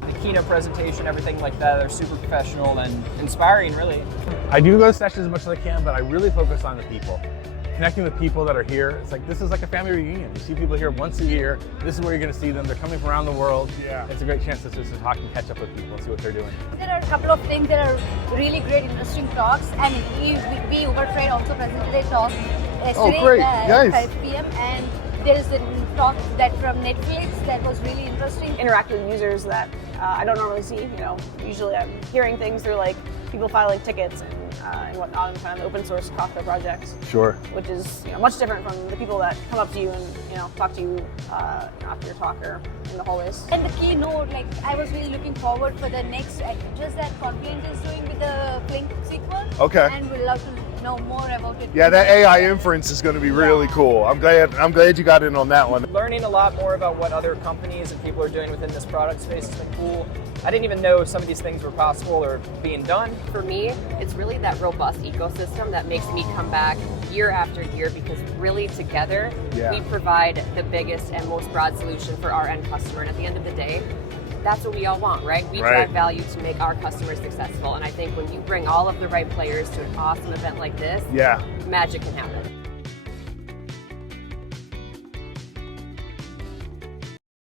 The keynote presentation, everything like that, are super professional and inspiring, really. I do go to sessions as much as I can, but I really focus on the people. Connecting with people that are here. It's like, this is like a family reunion. You see people here once a year. This is where you're going to see them. They're coming from around the world. Yeah. It's a great chance to just talk and catch up with people and see what they're doing. There are a couple of things that are really great, interesting talks. I mean, we Ubertrade also presented a talk yesterday great. at Nice. 5 p.m. and there is a talk that from Netflix that was really interesting. Interact with users that I don't normally see. Usually I'm hearing things through like people filing tickets and whatnot, and kind of open source Kafka projects. Sure. Which is much different from the people that come up to you and talk to you after your talk or in the hallways. And the keynote, like I was really looking forward for the next just that Confluent is doing with the Flink SQL. Okay. And we'd love to know more about it. Yeah, that AI inference is going to be really cool. I'm glad you got in on that one. Learning a lot more about what other companies and people are doing within this product space has been cool. I didn't even know some of these things were possible or being done. For me, it's really that robust ecosystem that makes me come back year after year, because really together we provide the biggest and most broad solution for our end customer. And at the end of the day, that's what we all want, right? We drive value to make our customers successful. And I think when you bring all of the right players to an awesome event like this, magic can happen.